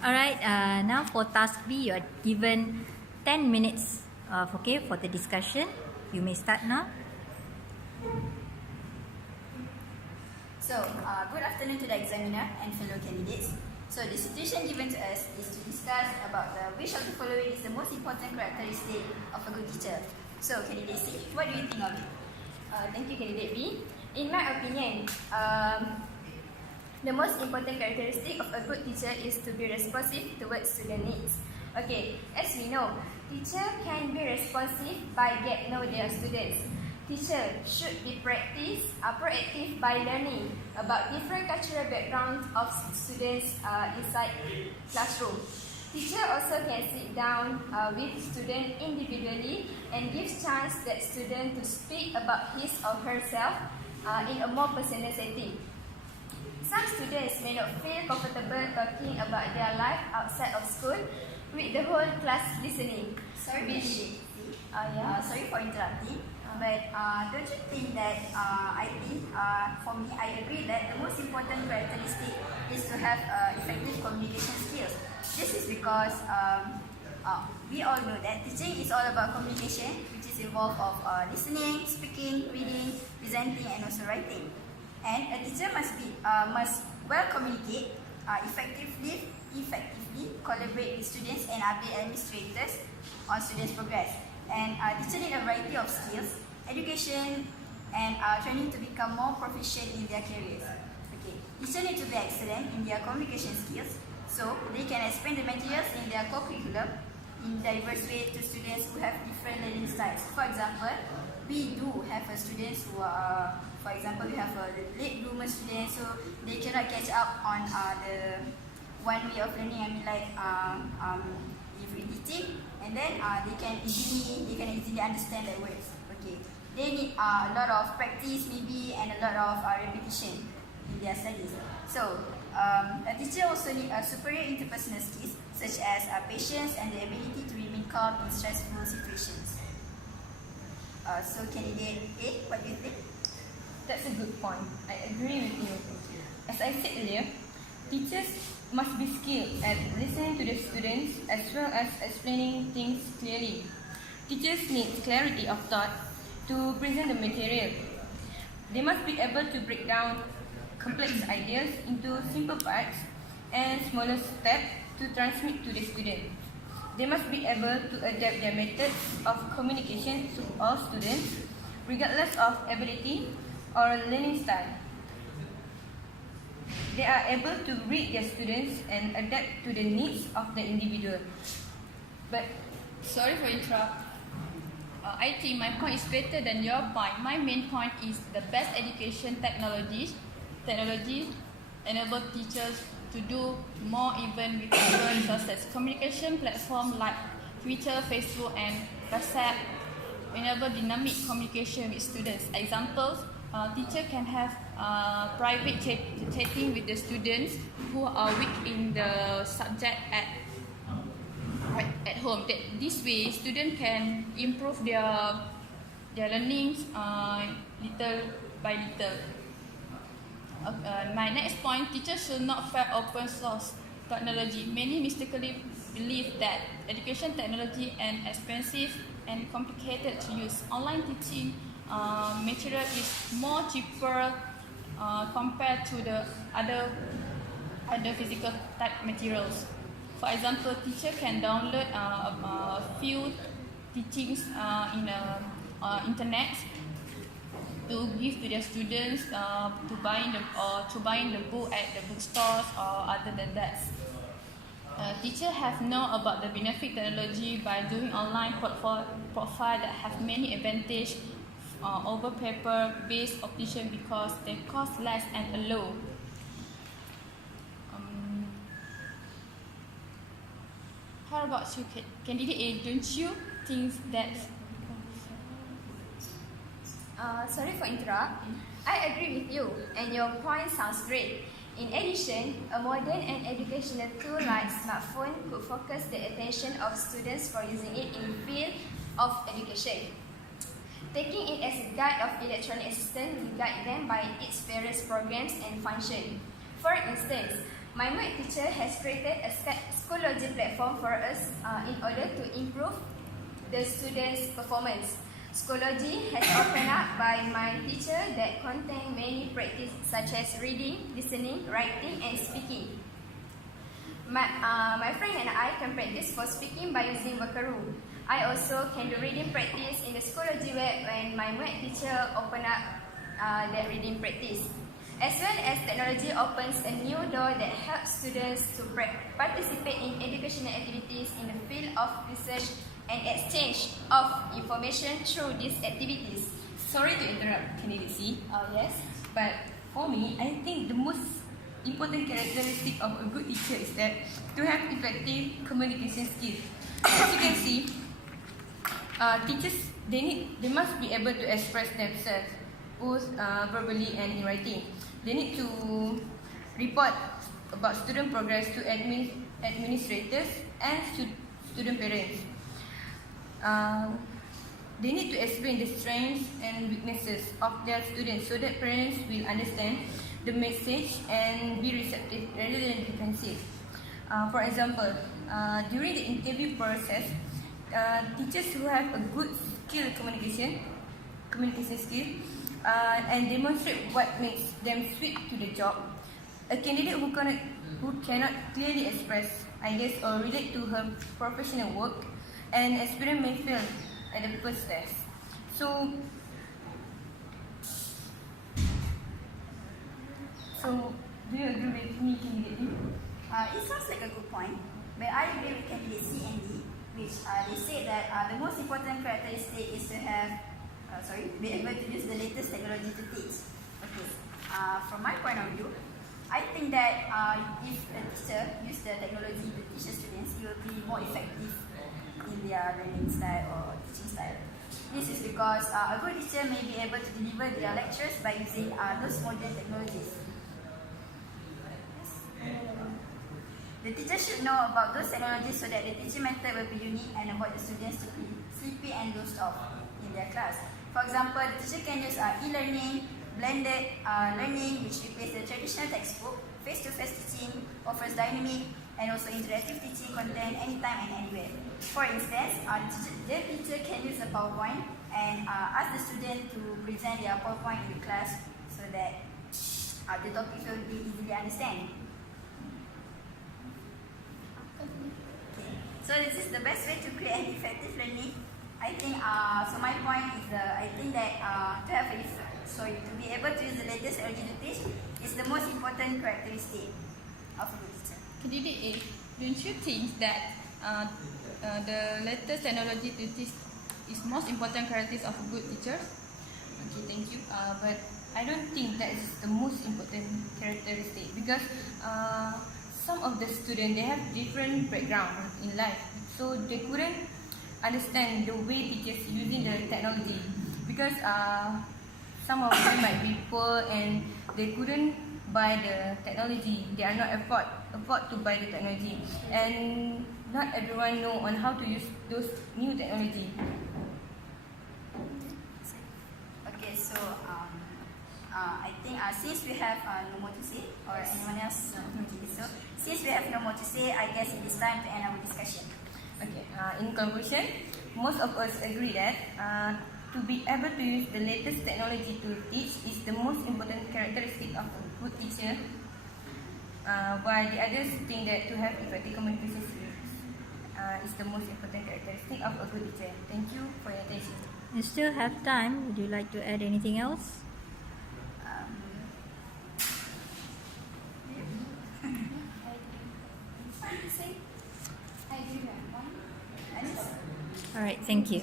Alright, now for task B, you are given 10 minutes for the discussion. You may start now. So, good afternoon to the examiner and fellow candidates. So, the situation given to us is to discuss about which of the following is the most important characteristic of a good teacher. So, candidate C, what do you think of it? Thank you, candidate B. In my opinion, the most important characteristic of a good teacher is to be responsive towards student needs. Okay, as we know, teacher can be responsive by get know their students. Teacher should be proactive by learning about different cultural backgrounds of students inside classroom. Teacher also can sit down with student individually and gives chance that student to speak about his or herself in a more personal setting. Some students may not feel comfortable talking about their life outside of school with the whole class listening. Sorry for interrupting, but don't you think that for me, I agree that the most important characteristic is to have effective communication skills. This is because we all know that teaching is all about communication, which is involved of listening, speaking, reading, presenting, and also writing. And a teacher must well communicate, effectively collaborate with students and update administrators on students' progress. And teachers need a variety of skills, education, and training to become more proficient in their careers. Okay, teachers need to be excellent in their communication skills, so they can explain the materials in their co-curriculum in diverse way to students who have different learning styles. For example, we do have students who are, for example, we have a late bloomer students, so they cannot catch up on the one way of learning. I mean, like if we teaching, and then they can easily understand the words. Okay, they need a lot of practice maybe and a lot of repetition in their studies. So a teacher also need superior interpersonal skills such as patience and the ability to remain calm in stressful situations. So candidate A, what do you think? That's a good point. I agree with you. As I said earlier, teachers must be skilled at listening to the students as well as explaining things clearly. Teachers need clarity of thought to present the material. They must be able to break down complex ideas into simple parts and smaller steps to transmit to the student. They must be able to adapt their methods of communication to all students, regardless of ability or learning style. They are able to read their students and adapt to the needs of the individual. But sorry for interrupt. I think my point is better than your point. My main point is the best education technology enable teachers to do more even with fewer resources. Communication platforms like Twitter, Facebook, and WhatsApp enable dynamic communication with students. Examples, teacher can have private chatting with the students who are weak in the subject at home. This way, students can improve their learnings little by little. My next point, teachers should not fear open source technology. Many mistakenly believe that education technology is expensive and complicated to use. Online teaching material is more cheaper compared to the other physical type materials. For example, teacher can download a few teachings in internet to give to their students to buy the book at the bookstores or other than that. Teachers have known about the benefit technology by doing online profile that have many advantages over paper-based option because they cost less and low. How about you, candidate A? Don't you think that? Sorry for interrupt. I agree with you, and your point sounds great. In addition, a modern and educational tool like smartphone could focus the attention of students for using it in the field of education. Taking it as a guide of electronic assistant will guide them by its various programs and functions. For instance, My MUET teacher has created a Schoology platform for us in order to improve the students' performance. Schoology has opened up by my teacher that contain many practice such as reading, listening, writing and speaking. My friend and I can practice for speaking by using Wakaru. I also can do reading practice in the Schoology web when my MUET teacher open up that reading practice. As well as technology opens a new door that helps students to participate in educational activities in the field of research and exchange of information through these activities. Sorry to interrupt, candidacy. Yes. But for me, I think the most important characteristic of a good teacher is that to have effective communication skills. As you can see, teachers they must be able to express themselves both verbally and in writing. They need to report about student progress to administrators and student parents. They need to explain the strengths and weaknesses of their students so that parents will understand the message and be receptive rather than defensive. For example, during the interview process, teachers who have a good communication skill and demonstrate what makes them suit to the job. A candidate who cannot clearly express ideas or relate to her professional work and experience may fail at the first test. So do you agree with me, candidate? It sounds like a good point, but I agree with candidate C and D, which they say that the most important characteristic is to be able to use the latest technology to teach. Okay. From my point of view, I think that if a teacher use the technology to teach the students, it will be more effective in their learning style or teaching style. This is because a good teacher may be able to deliver their lectures by using those modern technologies. The teacher should know about those technologies so that the teaching method will be unique and avoid the students to be sleepy and dozed off in their class. For example, the teacher can use e-learning, blended learning, which replaces the traditional textbook. Face-to-face teaching offers dynamic and also interactive teaching content anytime and anywhere. For instance, the teacher can use a PowerPoint and ask the student to present their PowerPoint in the class so that the topic will be easily understand. Okay. So this is the best way to create an effective learning. I think so. My point is I think that to be able to use the latest technology to teach is the most important characteristic of a good teacher. Candidate A, don't you think that the latest technology to teach is most important characteristics of a good teacher? Okay, thank you. But I don't think that is the most important characteristic because some of the students they have different background in life, so they couldn't understand the way teachers using the technology because some of them might be poor and they couldn't buy the technology. They are not afford to buy the technology, and not everyone know on how to use those new technology. Okay, so I think since we have no more to say, or anyone else so since we have no more to say, I guess it is time to end our discussion. Okay, in conclusion, most of us agree that to be able to use the latest technology to teach is the most important characteristic of a good teacher, while the others think that to have effective communication skills is the most important characteristic of a good teacher. Thank you for your attention. You still have time. Would you like to add anything else? I agree with one. All right. Thank you.